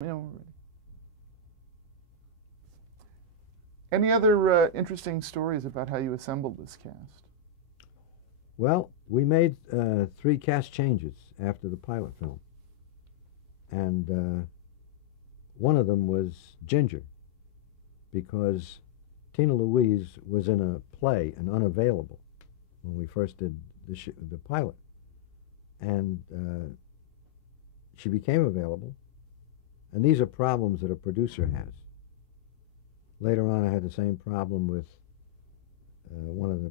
You know, any other interesting stories about how you assembled this cast? Well, we made three cast changes after the pilot film, and one of them was Ginger, because Tina Louise was in a play and unavailable when we first did the pilot, and she became available. And these are problems that a producer has. Later on, I had the same problem with one of the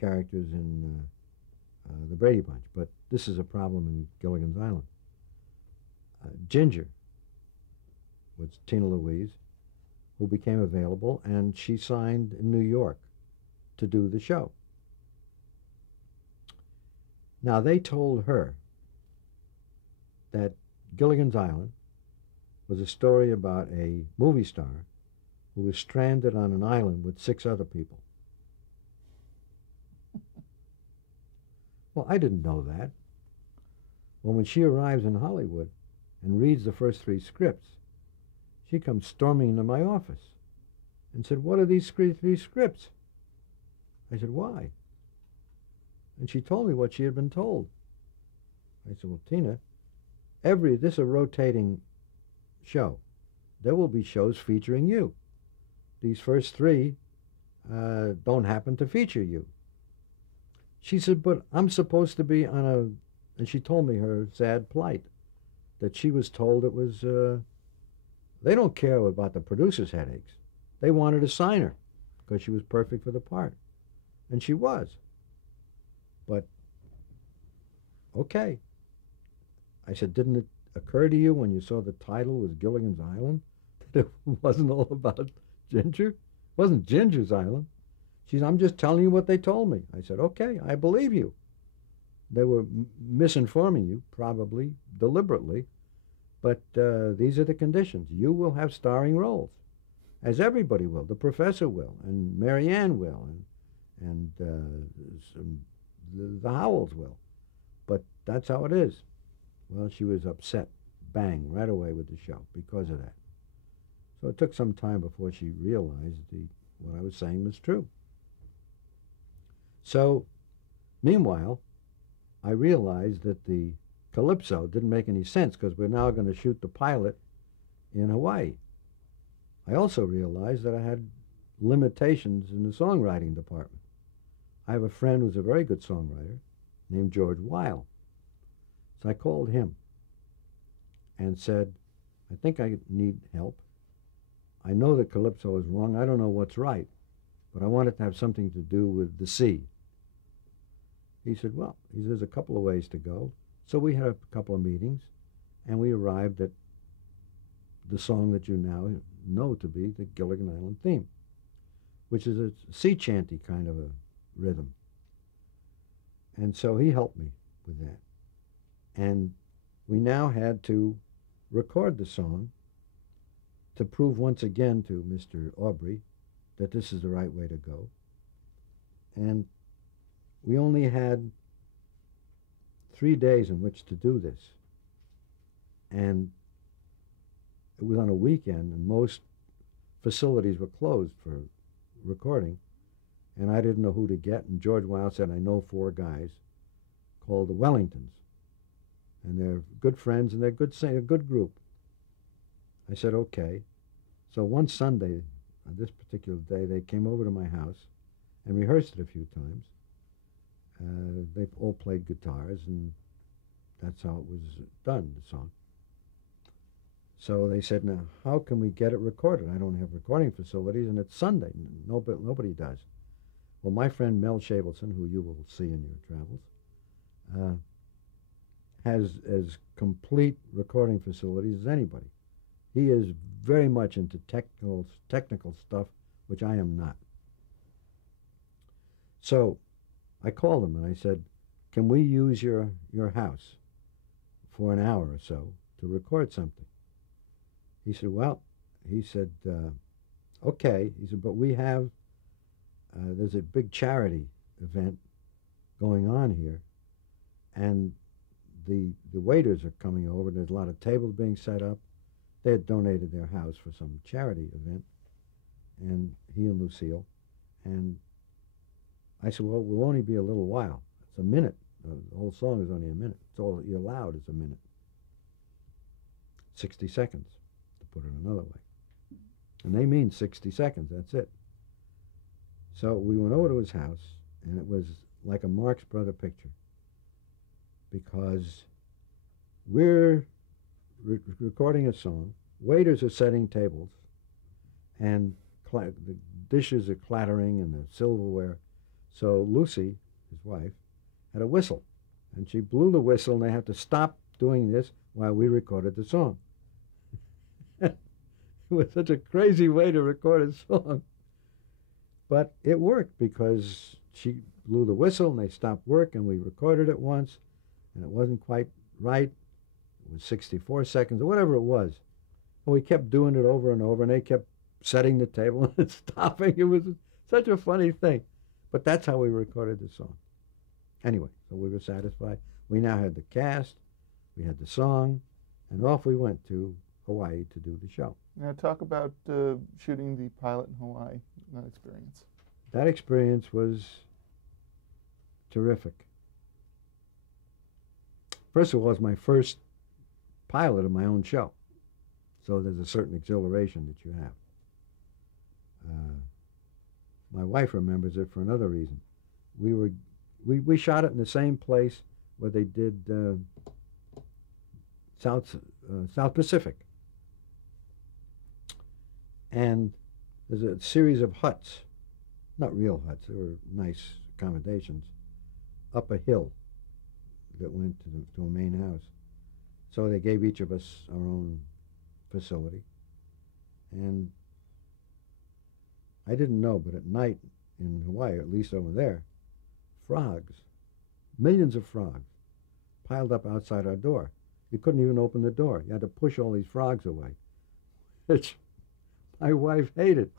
characters in the Brady Bunch, but this is a problem in Gilligan's Island. Ginger was Tina Louise, who became available, and she signed in New York to do the show. Now, they told her that Gilligan's Island was a story about a movie star who was stranded on an island with 6 other people. Well, I didn't know that. Well, when she arrives in Hollywood and reads the first 3 scripts, she comes storming into my office and said, "What are these 3 scripts?" I said, "Why?" And she told me what she had been told. I said, "Well, Tina, this is a rotating show. There will be shows featuring you. These first 3 don't happen to feature you." She said, "But I'm supposed to be on a..." And she told me her sad plight, that she was told it was, they don't care about the producer's headaches. They wanted to sign her because she was perfect for the part. And she was. But, okay. I said, "Didn't it occur to you when you saw the title was Gilligan's Island that it wasn't all about Ginger? It wasn't Ginger's Island." She said, "I'm just telling you what they told me." I said, "Okay, I believe you. They were misinforming you, probably deliberately, but these are the conditions. You will have starring roles, as everybody will. The professor will, and Marianne will, and the Howells will. But that's how it is." Well, she was upset, bang, right away with the show because of that. So it took some time before she realized what I was saying was true. So, meanwhile, I realized that the Calypso didn't make any sense because we're now going to shoot the pilot in Hawaii. I also realized that I had limitations in the songwriting department. I have a friend who's a very good songwriter named George Weil. So I called him and said, "I think I need help. I know that Calypso is wrong. I don't know what's right, but I want it to have something to do with the sea." He said, "Well," he says, "there's a couple of ways to go." So we had a couple of meetings, and we arrived at the song that you now know to be the Gilligan Island theme, which is a sea chanty kind of a rhythm. And so he helped me with that. And we now had to record the song to prove once again to Mr. Aubrey that this is the right way to go. And we only had 3 days in which to do this. And it was on a weekend, and most facilities were closed for recording. And I didn't know who to get. And George Weil said, "I know 4 guys called the Wellingtons. And they're good friends, and they're a good group." I said, "Okay." So one Sunday, on this particular day, they came over to my house and rehearsed it a few times. They all played guitars, and that's how it was done, the song. So they said, "Now, how can we get it recorded? I don't have recording facilities, and it's Sunday. Nobody does." Well, my friend Mel Shabelson, who you will see in your travels, has as complete recording facilities as anybody. He is very much into technical stuff, which I am not. So I called him and I said, "Can we use your house for an hour or so to record something?" He said, "Well," he said, "okay." He said, "But we have, there's a big charity event going on here, and the waiters are coming over. There's a lot of tables being set up, They had donated their house for some charity event, and he and Lucille. And I said, well, we'll only be a little while. It's a minute. The whole song is only a minute. It's all that you're allowed is a minute. 60 seconds, to put it another way. And they mean 60 seconds, that's it. So we went over to his house, and it was like a Marx Brother picture, because we're recording a song, waiters are setting tables, and the dishes are clattering and the silverware. So Lucy, his wife, had a whistle, and she blew the whistle, and they had to stop doing this while we recorded the song. It was such a crazy way to record a song. But it worked because she blew the whistle and they stopped work and we recorded it once and it wasn't quite right. It was 64 seconds or whatever it was. And we kept doing it over and over and they kept setting the table and stopping. It was such a funny thing. But that's how we recorded the song. Anyway, so we were satisfied. We now had the cast, we had the song, and off we went to Hawaii to do the show. Now talk about shooting the pilot in Hawaii, that experience. That experience was terrific. First of all, it was my first pilot of my own show. So there's a certain exhilaration that you have. My wife remembers it for another reason. We shot it in the same place where they did South Pacific. And there's a series of huts, not real huts, they were nice accommodations, up a hill that went to a main house. So they gave each of us our own facility. And I didn't know, but at night in Hawaii, at least over there, frogs, millions of frogs, piled up outside our door. You couldn't even open the door. You had to push all these frogs away, which my wife hated.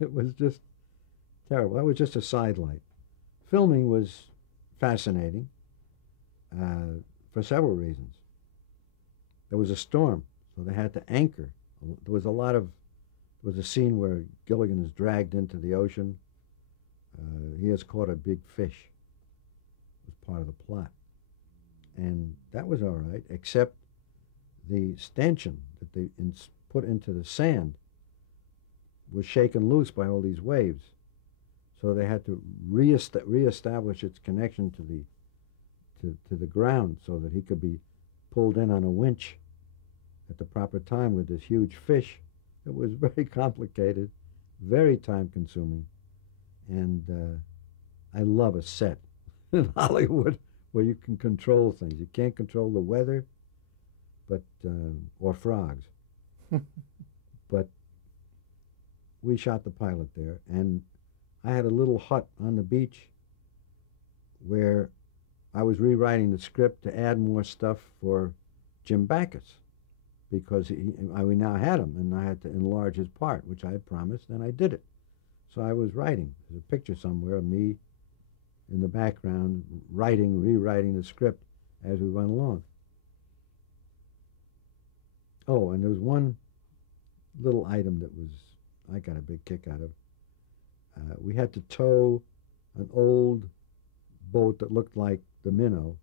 It was just terrible. That was just a sidelight. Filming was fascinating for several reasons. There was a storm, so they had to anchor. There was a scene where Gilligan is dragged into the ocean. He has caught a big fish. It was part of the plot. And that was all right, except the stanchion that they put into the sand was shaken loose by all these waves. So they had to reestablish its connection to the ground so that he could be pulled in on a winch at the proper time with this huge fish. It was very complicated, very time-consuming, and I love a set in Hollywood where you can control things. You can't control the weather, but or frogs. But we shot the pilot there, and I had a little hut on the beach where I was rewriting the script to add more stuff for Jim Backus, because we now had him, and I had to enlarge his part, which I had promised, and I did it. So I was writing. There's a picture somewhere of me in the background, rewriting the script as we went along. Oh, and there was one little item that I got a big kick out of. We had to tow an old boat that looked like the Minnow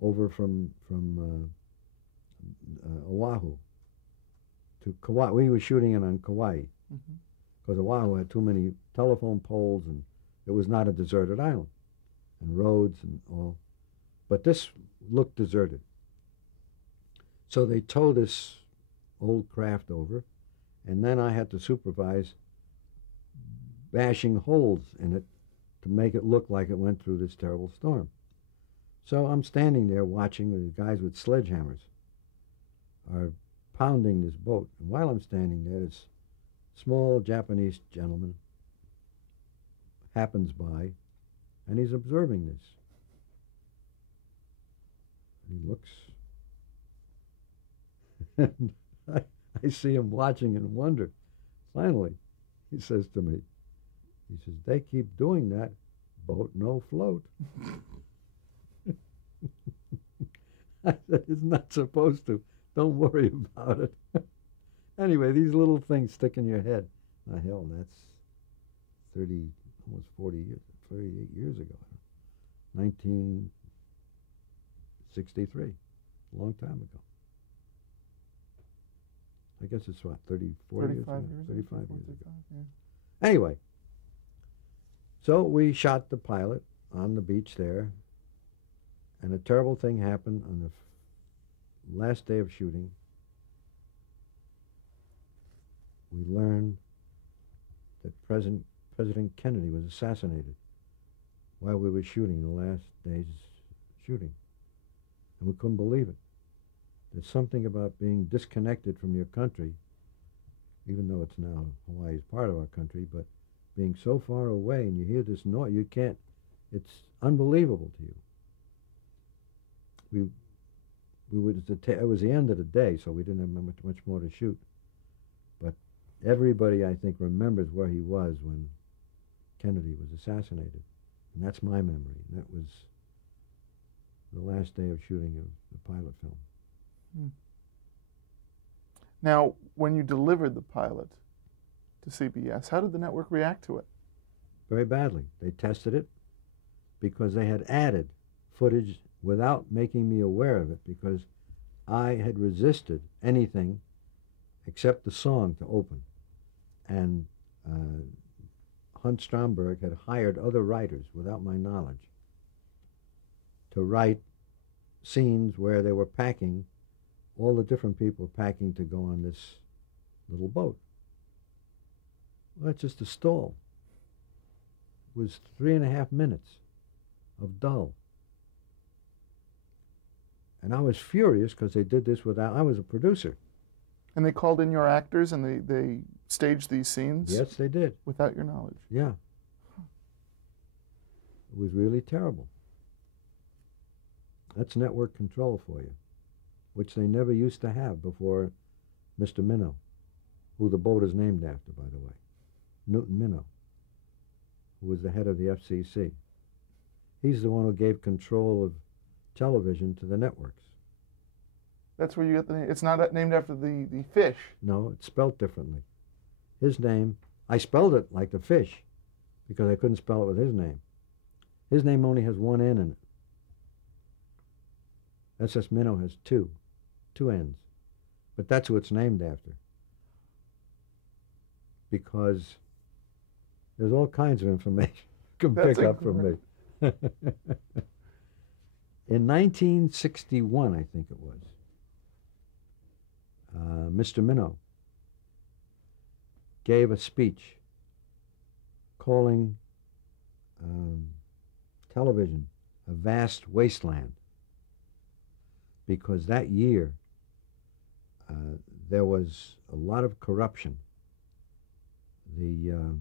over from Oahu to Kauai. We were shooting it on Kauai because Oahu had too many telephone poles and it was not a deserted island, and roads and all. But this looked deserted. So they towed this old craft over, and then I had to supervise bashing holes in it to make it look like it went through this terrible storm. So I'm standing there watching the guys with sledgehammers are pounding this boat. And while I'm standing there, this small Japanese gentleman happens by, and he's observing this. He looks, and I see him watching in wonder. Finally, he says to me, he says, "They keep doing that, boat no float." I said, "It's not supposed to. Don't worry about it. Anyway, these little things stick in your head. Now, hell, that's 30, almost 40 years, 38 years ago. 1963, a long time ago. I guess it's what, 34 years ago? 35 years ago. Yeah. Anyway, so we shot the pilot on the beach there, and a terrible thing happened on the last day of shooting. We learned that President Kennedy was assassinated while we were shooting the last day's shooting. And we couldn't believe it. There's something about being disconnected from your country, even though it's now Hawaii is part of our country, but being so far away and you hear this noise, you can't, it's unbelievable to you. It was the end of the day, so we didn't have much more to shoot. But everybody, I think, remembers where he was when Kennedy was assassinated. And that's my memory. And that was the last day of shooting of the pilot film. Now, when you delivered the pilot to CBS, how did the network react to it? Very badly. They tested it because they had added footage without making me aware of it, because I had resisted anything except the song to open. And Hunt Stromberg had hired other writers without my knowledge to write scenes where they were packing, all the different people packing to go on this little boat. Well, that's just a stall. It was 3.5 minutes of dull. And I was furious because they did this without, I was a producer. And they called in your actors and they staged these scenes? Yes, they did. Without your knowledge? Yeah. It was really terrible. That's network control for you, which they never used to have before Mr. Minow, who the boat is named after, by the way. Newton Minow, who was the head of the FCC. He's the one who gave control of television to the networks. That's where you get the name. It's not named after the fish. No, it's spelled differently. His name, I spelled it like the fish because I couldn't spell it with his name. His name only has one N in it. SS Minnow has two N's. But that's who it's named after. Because there's all kinds of information you can pick up from me. In 1961, I think it was, Mr. Minow gave a speech calling television a vast wasteland, because that year there was a lot of corruption. The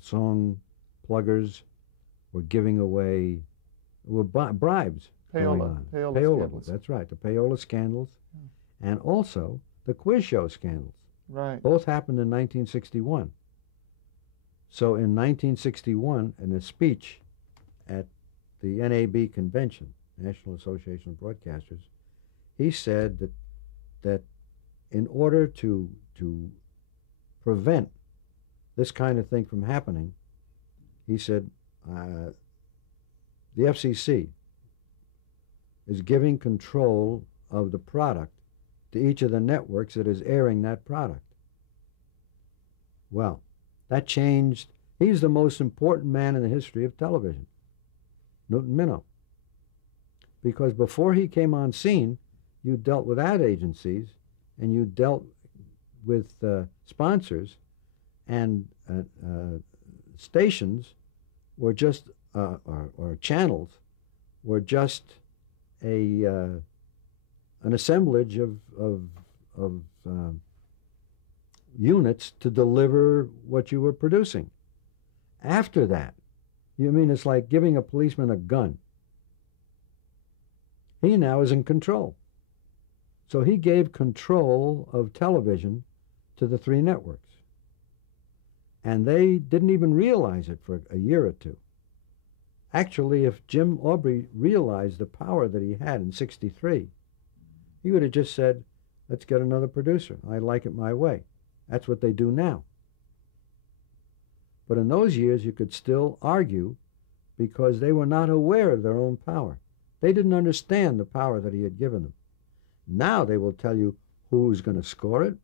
song pluggers were giving away, bribes going on. Payola scandals. That's right, the payola scandals, and also the quiz show scandals. Right. Both happened in 1961. So in 1961, in a speech at the NAB convention, National Association of Broadcasters, he said that in order to prevent this kind of thing from happening, he said, the FCC is giving control of the product to each of the networks that is airing that product. Well, that changed. He's the most important man in the history of television, Newton Minow. Because before he came on scene, you dealt with ad agencies and you dealt with sponsors, and stations were just, or channels were just an assemblage of units to deliver what you were producing. After that, you mean it's like giving a policeman a gun. He now is in control. So he gave control of television to the three networks. And they didn't even realize it for a year or two. Actually, if Jim Aubrey realized the power that he had in '63, He would have just said, let's get another producer. I like it my way. That's what they do now. But in those years, you could still argue because they were not aware of their own power. They didn't understand the power that he had given them. Now they will tell you who's going to score it.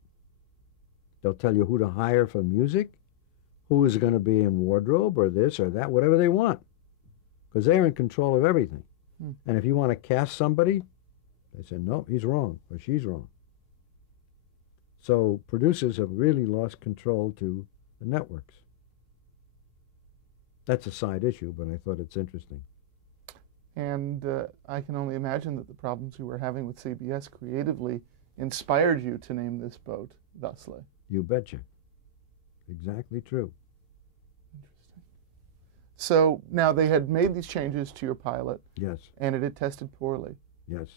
They'll tell you who to hire for music, who is going to be in wardrobe or this or that, whatever they want, because they're in control of everything. And if you want to cast somebody, they say, no, he's wrong or she's wrong. So producers have really lost control to the networks. That's a side issue, but I thought it's interesting. And I can only imagine that the problems you were having with CBS creatively inspired you to name this boat thusly. You betcha. Exactly true. Interesting. So now they had made these changes to your pilot. Yes. And it had tested poorly. Yes.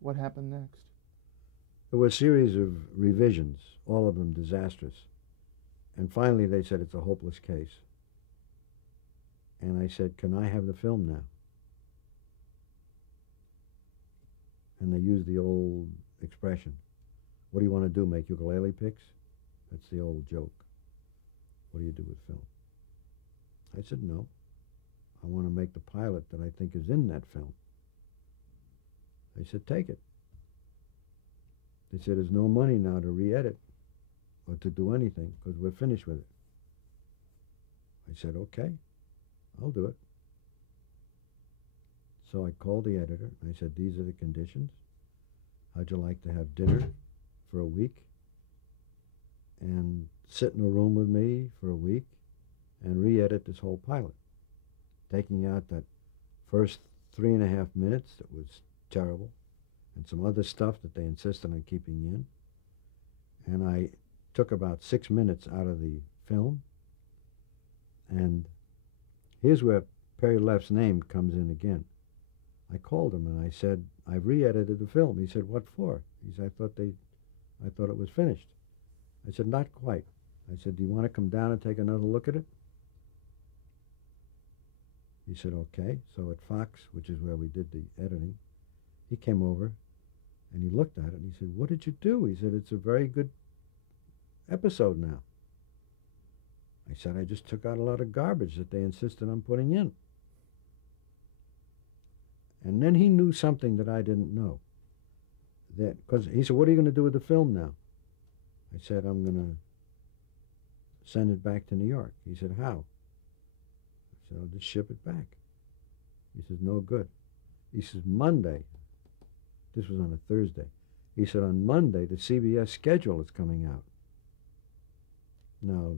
What happened next? There were a series of revisions, all of them disastrous. And finally they said it's a hopeless case. And I said, can I have the film now? And they used the old expression, what do you want to do, make ukulele picks? That's the old joke. What do you do with film? I said, no. I want to make the pilot that I think is in that film. They said, take it. They said, there's no money now to re-edit or to do anything because we're finished with it. I said, okay, I'll do it. So I called the editor. I said, these are the conditions. How'd you like to have dinner for a week and sit in a room with me for a week and re-edit this whole pilot, taking out that first 3.5 minutes that was terrible and some other stuff that they insisted on keeping in. And I took about 6 minutes out of the film. And here's where Perry Leff's name comes in again. I called him and I said, I've re-edited the film. He said, what for? He said, I thought it was finished. I said, not quite. I said, do you want to come down and take another look at it? He said, okay. So at Fox, which is where we did the editing, he came over and he looked at it and he said, what did you do? He said, it's a very good episode now. I said, I just took out a lot of garbage that they insisted on putting in. And then he knew something that I didn't know. Because he said, what are you going to do with the film now? I said, I'm going to send it back to New York. He said, how? I said, I'll just ship it back. He says, no good. He says, Monday. This was on a Thursday. He said, on Monday, the CBS schedule is coming out. Now,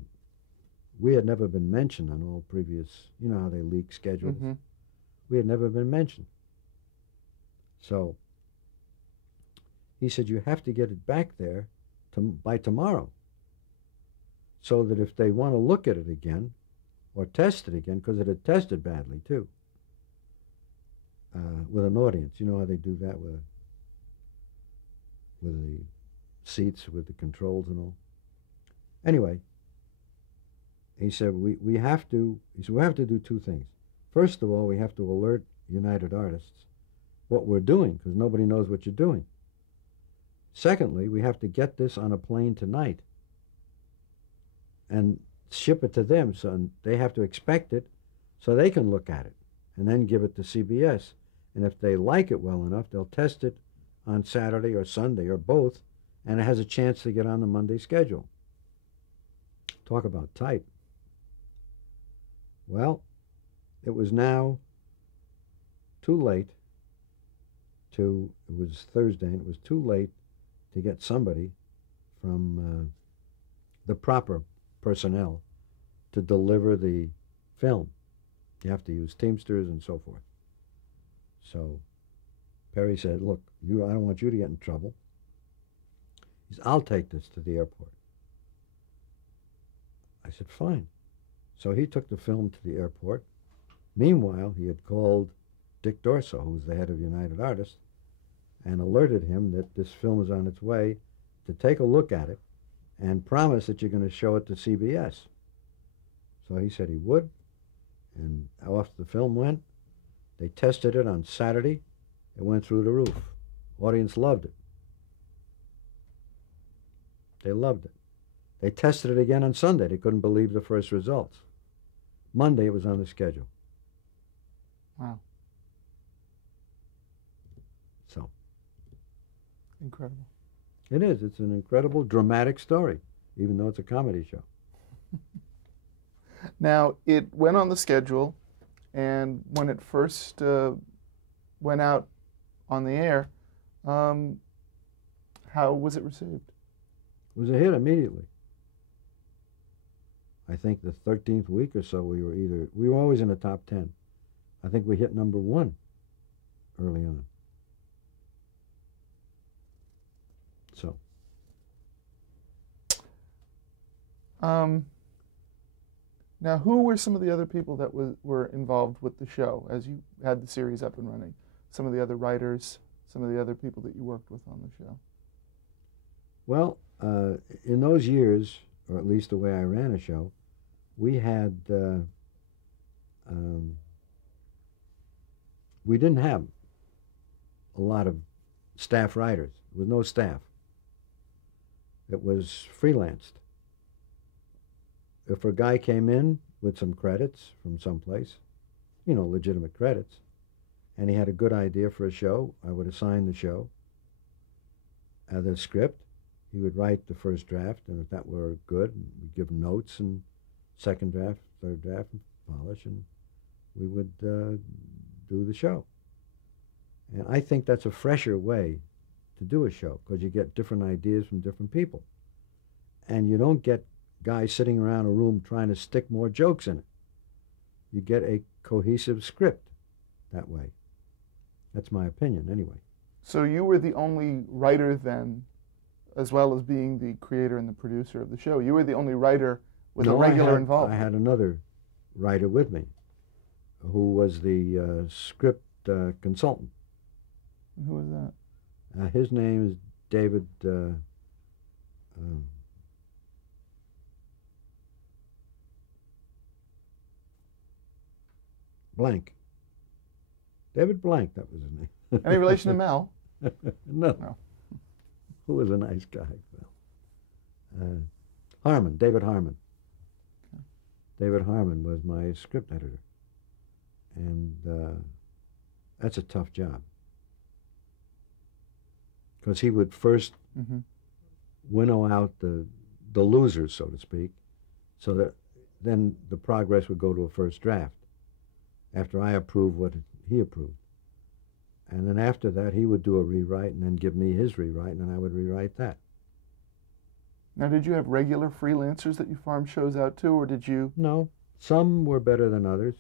we had never been mentioned on all previous, you know how they leak schedules? Mm-hmm. We had never been mentioned. So he said, you have to get it back there by tomorrow so that if they want to look at it again or test it again, because it had tested badly too, with an audience. You know how they do that with the seats, with the controls and all. Anyway, he said, we have to do two things. First of all, we have to alert United Artists what we're doing, because nobody knows what you're doing. Secondly, we have to get this on a plane tonight and ship it to them, so they have to expect it so they can look at it and then give it to CBS. And if they like it well enough, they'll test it on Saturday or Sunday or both, and it has a chance to get on the Monday schedule. Talk about tight. Well, it was now too late it was Thursday, and it was too late to get somebody from the proper personnel to deliver the film. You have to use Teamsters and so forth. So Perry said, look, I don't want you to get in trouble. He said, I'll take this to the airport. I said, fine. So he took the film to the airport. Meanwhile, he had called Dick Dorso, who was the head of United Artists, and alerted him that this film is on its way, to take a look at it and promise that you're going to show it to CBS. So he said he would, and off the film went. They tested it on Saturday. It went through the roof. Audience loved it. They loved it. They tested it again on Sunday. They couldn't believe the first results. Monday, it was on the schedule. Wow. So. Incredible. It is. It's an incredible, dramatic story, even though it's a comedy show. Now, it went on the schedule, and when it first went out on the air, how was it received? It was a hit immediately. I think the 13th week or so, we were always in the top 10. I think we hit number 1 early on. So. Now, who were some of the other people that were involved with the show as you had the series up and running? Some of the other writers, some of the other people that you worked with on the show? Well, in those years, or at least the way I ran a show, we had, we didn't have a lot of staff writers. There was no staff. It was freelanced. If a guy came in with some credits from someplace, you know, legitimate credits, and he had a good idea for a show, I would assign the show, the script. He would write the first draft, and if that were good, we'd give him notes, and second draft, third draft, and polish, and we would do the show. And I think that's a fresher way to do a show, because you get different ideas from different people. And you don't get guys sitting around a room trying to stick more jokes in it. You get a cohesive script that way. That's my opinion, anyway. So you were the only writer then, as well as being the creator and the producer of the show. You were the only writer with a regular involvement. I had another writer with me who was the script consultant. And who was that? His name is David Blank. David Blank, that was his name. Any relation to Mel? No. Who was a nice guy, Mel? Harmon, David Harmon. Okay. David Harmon was my script editor. And that's a tough job. Because he would first winnow out the losers, so to speak, so that then the progress would go to a first draft after I approved what he approved. And then after that, he would do a rewrite and then give me his rewrite, and then I would rewrite that. Now, did you have regular freelancers that you farmed shows out to, or did you? No. Some were better than others.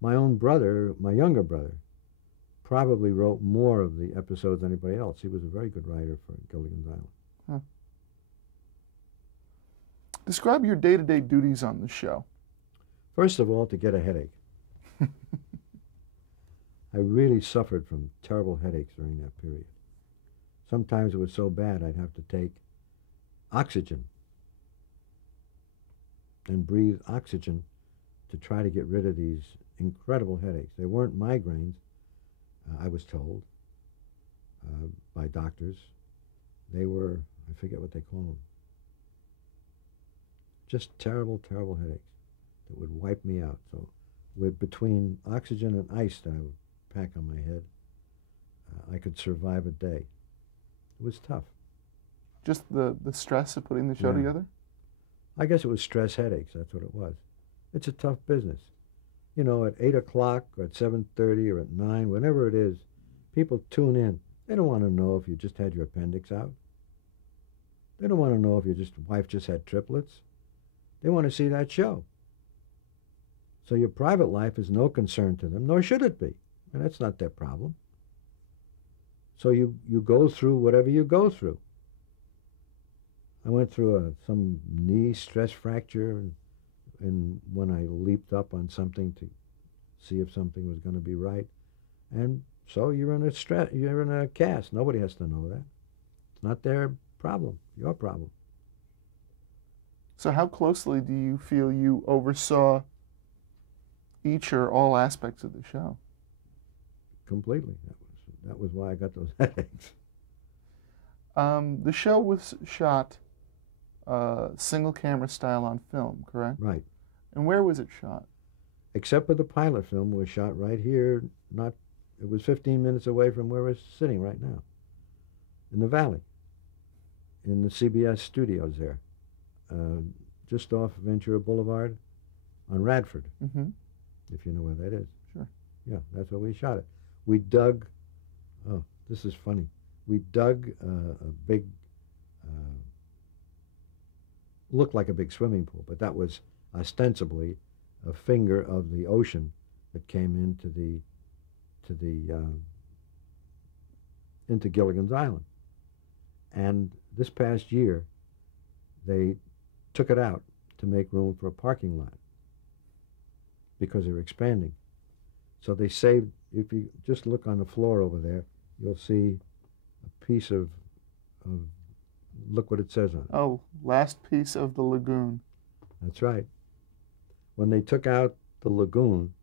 My own brother, my younger brother, probably wrote more of the episodes than anybody else. He was a very good writer for Gilligan's Island. Huh. Describe your day-to-day duties on the show. First of all, to get a headache. I really suffered from terrible headaches during that period. Sometimes it was so bad I'd have to take oxygen and breathe oxygen to try to get rid of these incredible headaches. They weren't migraines, I was told by doctors. They were, I forget what they call them, just terrible, terrible headaches that would wipe me out. So between oxygen and ice that I would pack on my head, I could survive a day. It was tough. Just the stress of putting the show together? I guess it was stress headaches. That's what it was. It's a tough business. You know, at 8 o'clock or at 7:30 or at 9, whenever it is, people tune in. They don't want to know if you just had your appendix out. They don't want to know if your wife just had triplets. They want to see that show. So your private life is no concern to them, nor should it be. And that's not their problem. So you go through whatever you go through. I went through some knee stress fracture and when I leaped up on something to see if something was going to be right. And so you're in a cast. Nobody has to know that. It's not their problem, your problem. So how closely do you feel you oversaw each or all aspects of the show? Completely. That was why I got those headaches. The show was shot single camera style on film, correct? Right. And where was it shot? Except for the pilot film was shot right here. It was 15 minutes away from where we're sitting right now, in the valley, in the CBS studios there, just off Ventura Boulevard on Radford, if you know where that is. Sure. Yeah, that's where we shot it. We dug, oh, this is funny. We dug a big, looked like a big swimming pool, but that was ostensibly a finger of the ocean that came into Gilligan's Island. And this past year, they took it out to make room for a parking lot because they're expanding. So they saved, if you just look on the floor over there, you'll see a piece of look what it says on it. Oh, last piece of the lagoon. That's right. When they took out the lagoon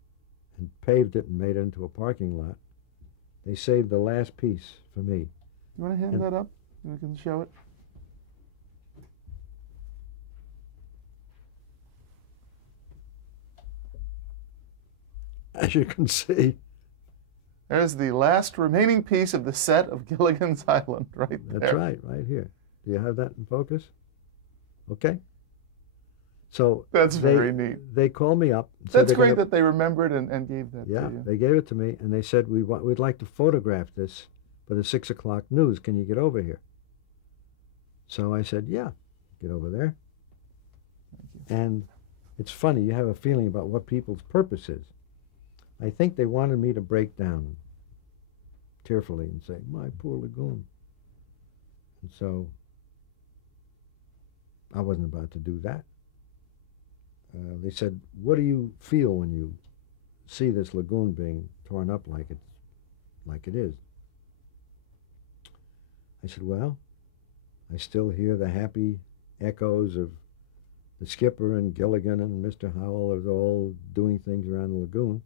and paved it and made it into a parking lot, they saved the last piece for me. You want to hand that up? We can show it. As you can see. There's the last remaining piece of the set of Gilligan's Island right there. That's right here. Do you have that in focus? Okay. So that's very neat. They called me up. That's great that they remembered and gave that to you. Yeah, they gave it to me, and they said, we'd like to photograph this for the 6 o'clock news. Can you get over here? So I said, yeah, get over there. Thank you. And it's funny, you have a feeling about what people's purpose is. I think they wanted me to break down tearfully and say, my poor lagoon. And so I wasn't about to do that. They said, what do you feel when you see this lagoon being torn up like it is? I said, well, I still hear the happy echoes of the skipper and Gilligan and Mr. Howell are all doing things around the lagoon.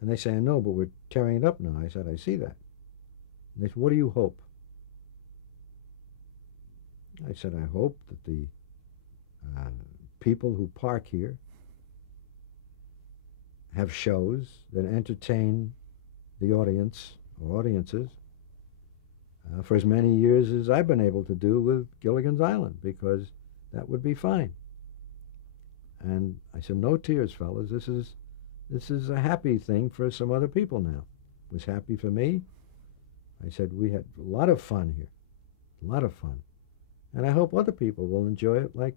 And they say, I know, but we're tearing it up now. I said, I see that. And they said, what do you hope? I said, I hope that the people who park here have shows that entertain the audience or audiences for as many years as I've been able to do with Gilligan's Island, because that would be fine. And I said, no tears, fellas. This is a happy thing for some other people now. It was happy for me. I said, we had a lot of fun here, a lot of fun. And I hope other people will enjoy it like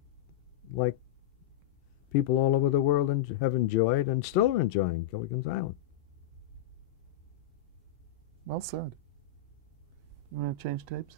people all over the world have enjoyed and still are enjoying Gilligan's Island. Well said. You want to change tapes?